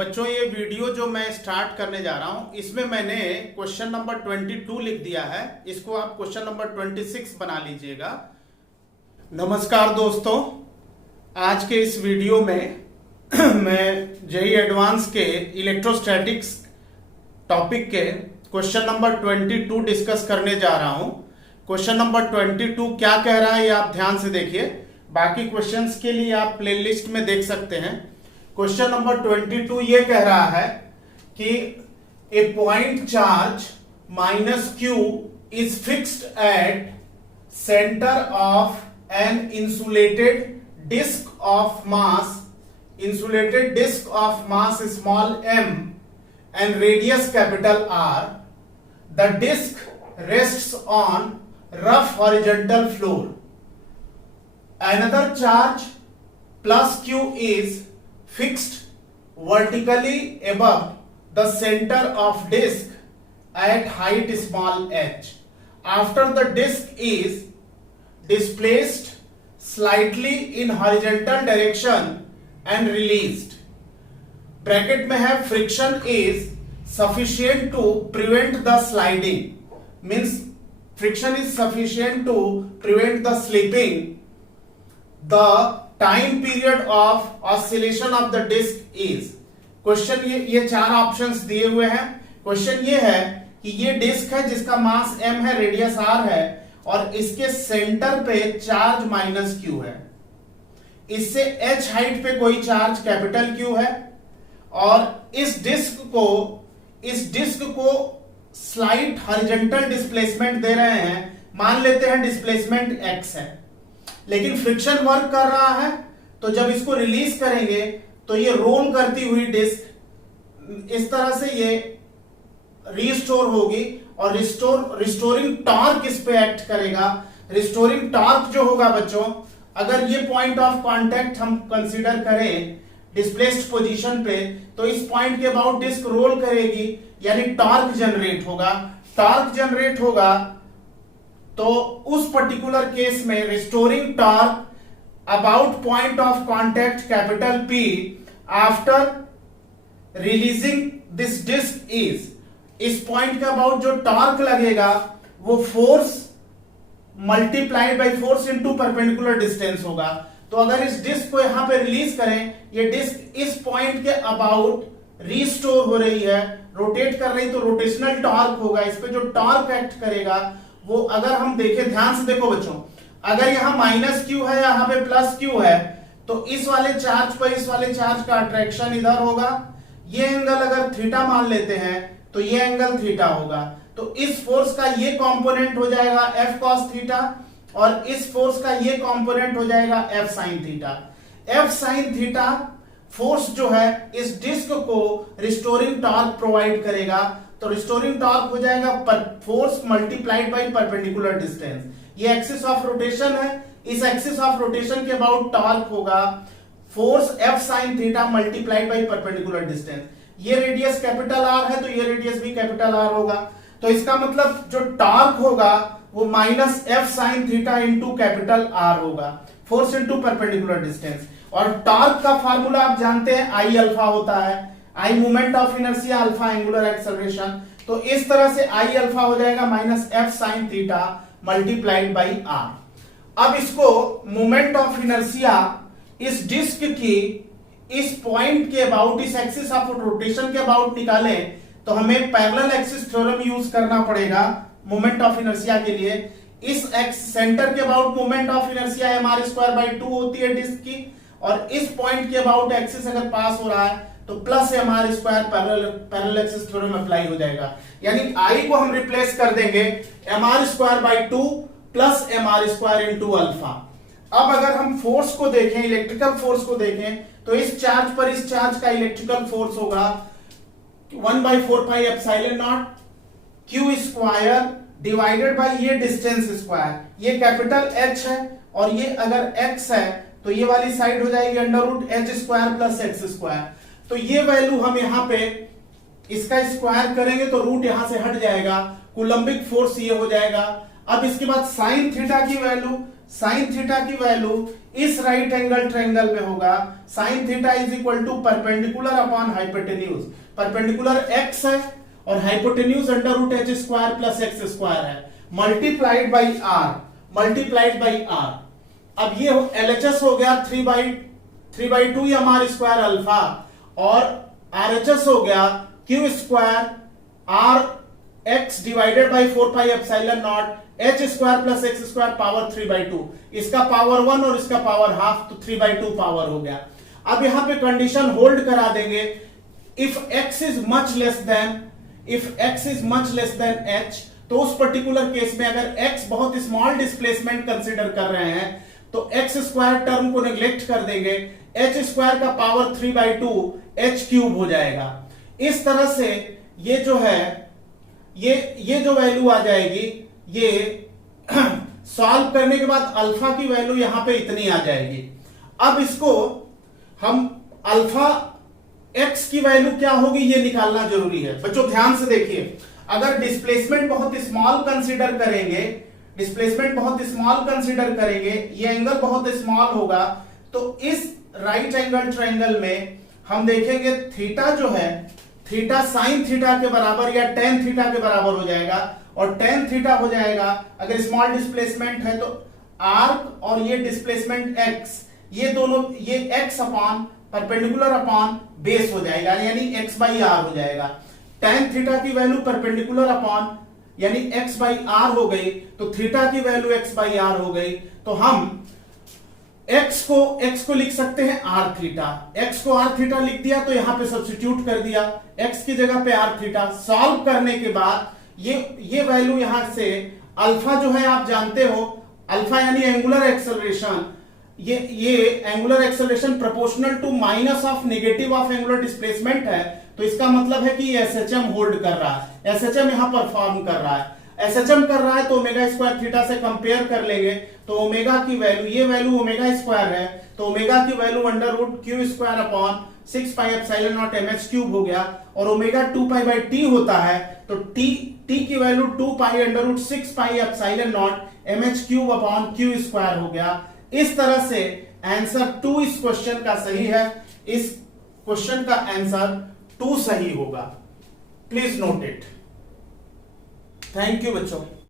बच्चों ये वीडियो जो मैं स्टार्ट करने जा रहा हूं इसमें मैंने क्वेश्चन नंबर 22 लिख दिया है। इसको आप क्वेश्चन नंबर 26 बना लीजिएगा। नमस्कार दोस्तों, आज के इस वीडियो में मैं जेईई एडवांस के इलेक्ट्रोस्टैटिक्स टॉपिक के क्वेश्चन नंबर 22 डिस्कस करने जा रहा हूं। क्वेश्चन नंबर 22 क्या कह रहा है ये आप ध्यान से देखिए। बाकी क्वेश्चंस के लिए आप प्लेलिस्ट में देख सकते हैं। क्वेश्चन नंबर 22 ये कह रहा है कि a point charge minus q is fixed at centre of an insulated disc of mass small m and radius capital R. The disc rests on rough horizontal floor. Another charge plus Q is fixed vertically above the center of disc at height small h. After the disc is displaced slightly in horizontal direction and released. Bracket में है friction is sufficient to prevent the sliding, means friction is sufficient to prevent the slipping. The time period of oscillation of the disc is. Question ये चार options दिए हुए हैं। Question ये है कि ये डिस्क है जिसका मास m है, रेडियस r है और इसके सेंटर पे चार्ज माइनस q है। इससे h हाइट पे कोई चार्ज कैपिटल Q है और इस डिस्क को स्लाइट हॉरिजॉन्टल डिस्प्लेसमेंट दे रहे हैं। मान लेते हैं डिस्प्लेसमेंट x है, लेकिन फ्रिक्शन वर्क कर रहा है, तो जब इसको रिलीज करेंगे तो ये रोल करती हुई डिस्क इस तरह से ये रिस्टोर होगी और रिस्टोरिंग टॉर्क इस पे एक्ट करेगा। रिस्टोरिंग टॉर्क जो होगा बच्चों, अगर ये पॉइंट ऑफ कांटेक्ट हम कंसीडर करें डिस्प्लेस्ड पोजीशन पे, तो इस पॉइंट के अबाउट डिस्क रोल करेगी, यानी टॉर्क जनरेट होगा। टॉर्क जनरेट होगा तो उस पर्टिकुलर केस में restoring torque about point of contact capital P after releasing this disc is. इस पॉइंट के अबाउट जो टॉर्क लगेगा वो force multiplied by force into perpendicular distance होगा। तो अगर इस डिस्क को यहां पे रिलीज करें, ये डिस्क इस पॉइंट के अबाउट रीस्टोर हो रही है, रोटेट कर रही, तो रोटेशनल टॉर्क होगा। इस पे जो टॉर्क एक्ट करेगा वो, अगर हम देखें ध्यान से देखो बच्चों, अगर यहां माइनस क्यू है, यहां पे प्लस क्यू है, तो इस वाले चार्ज पर इस वाले चार्ज का अट्रैक्शन इधर होगा। ये एंगल अगर थीटा मान लेते हैं तो ये एंगल थीटा होगा। तो इस फोर्स का ये कॉम्पोनेंट हो जाएगा F cos थीटा और इस फोर्स का ये कंपोनेंट हो जाएगा F sin theta. F sin theta force जो है इस डिस्क को रिस्टोरिंग टॉर्क प्रोवाइड करेगा। तो रिस्टोरिंग टॉर्क हो जाएगा force multiplied by perpendicular distance. ये एक्सिस ऑफ रोटेशन है, इस एक्सिस ऑफ रोटेशन के अबाउट टॉर्क होगा force F sin theta multiplied by perpendicular distance. ये रेडियस कैपिटल R है तो ये रेडियस भी कैपिटल R होगा। तो इसका मतलब जो टॉर्क होगा वो minus F sin theta into capital R होगा, फोर्स इंटू परपेंडिकुलर डिस्टेंस। और टॉर्क का फार्मूला आप जानते हैं, I अल्फा होता है, I moment of inertia, alpha angular acceleration. तो इस तरह से I अल्फा हो जाएगा minus F sin theta multiplied by R। अब इसको मोमेंट ऑफ इनर्शिया इस डिस्क की इस पॉइंट के अबाउट, इस एक्सिस ऑफ रोटेशन के अबाउट निकालें तो हमें पैरेलल एक्सिस थ्योरम यूज करना पड़ेगा मोमेंट ऑफ इनर्शिया के लिए। इस सेंटर के about moment of inertia mr²/2 होती है डिस्क की, और इस पॉइंट के अबाउट एक्सिस अगर पास हो रहा है तो plus mr² parallel axis theorem apply हो जाएगा। यानी I को हम रिप्लेस कर देंगे mr²/2 plus mr² into alpha. अब अगर हम फोर्स को देखें, इलेक्ट्रिकल फोर्स को देखें, तो इस चार्ज पर इस चार्ज का इलेक्ट्रिकल फोर्स होगा 1/4 पाई epsilon not Q square divided by ये डिस्टेंस स्क्वायर। ये कैपिटल H है और ये अगर X है तो ये वाली साइड हो जाएगी √h² प्लस x²। तो ये वैल्यू हम यहां पे इसका स्क्वायर करेंगे तो रूट यहां से हट जाएगा, कूलम्बिक फोर्स ये हो जाएगा। अब इसके बाद साइन थीटा की वैल्यू इस राइट एंगल ट्रायंगल में होगा sine theta is equal to perpendicular upon hypotenuse. Perpendicular x है और hypotenuse under root H square plus X square है, मल्टीप्लाइड बाई आर। अब ये LHS हो गया 3/2 या आर स्क्वायर अल्फा, और RHS हो गया Q square R X divided by 4 pi epsilon naught H square plus X square power 3/2। इसका पावर 1 और इसका पावर हाफ, तो 3/2 पावर हो गया। अब यहां पे कंडीशन होल्ड करा देंगे, if x is much less than h, तो उस पर्टिकुलर केस में अगर x बहुत स्मॉल डिस्प्लेसमेंट कंसीडर कर रहे हैं तो x स्क्वायर टर्म को नेग्लेक्ट कर देंगे, h स्क्वायर का पावर 3/2 h क्यूब हो जाएगा। इस तरह से ये जो है ये जो वैल्यू आ जाएगी, ये सॉल्व करने के बाद अल्फा की वैल्यू यहां पे इतनी आ जाएगी। अब इसको हम अल्फा x की वैल्यू क्या होगी ये निकालना जरूरी है। बच्चों ध्यान से देखिए, अगर डिस्प्लेसमेंट बहुत स्मॉल कंसीडर करेंगे, ये एंगल बहुत स्मॉल होगा, तो इस राइट एंगल ट्रायंगल में हम देखेंगे थीटा जो है, थीटा साइन थीटा के बराबर या टेन थीटा के बराबर हो जाएगा, और टेन थीटा हो जाएगा अगर स्मॉल डिस्प्लेसमेंट है तो आर्क और ये डिस्प्लेसमेंट x, ये दोनों ये x upon perpendicular upon base हो जाएगा, यानी x बाई आर हो जाएगा। टेन थीटा की वैल्यू परपेंडिकुलर अपॉन यानी x बाई आर हो गई, तो थीटा की वैल्यू x बाई आर हो गई, तो हम x को लिख सकते हैं आर थीटा। x को आर थीटा लिख दिया तो यहां पे सब्स्टिट्यूट कर दिया, x की जगह पे आर थीटा। सॉल्व करने के बाद ये वैल्यू यहां से अल्फा जो है आप जानते हो, अल्फा यानी एंगुलर एक्सेलरेशन, ये angular acceleration proportional to minus of negative of angular displacement है, तो इसका मतलब है कि ये SHM होल्ड कर रहा है, SHM यहां परफॉर्म कर रहा है। SHM कर रहा है तो ओमेगा स्क्वायर थीटा से कंपेयर कर लेंगे, तो ओमेगा की वैल्यू, ये वैल्यू ओमेगा स्क्वायर है, तो ओमेगा की value under root Q square upon 6 pi epsilon naught mh cube हो गया, और ओमेगा 2 पाई बाई टी होता है, तो t की value 2 pi under root 6 pi epsilon naught mh cube upon Q square हो गया। इस तरह से आंसर 2 इस क्वेश्चन का सही है, इस क्वेश्चन का आंसर 2 सही होगा। Please note it. Thank you बच्चों।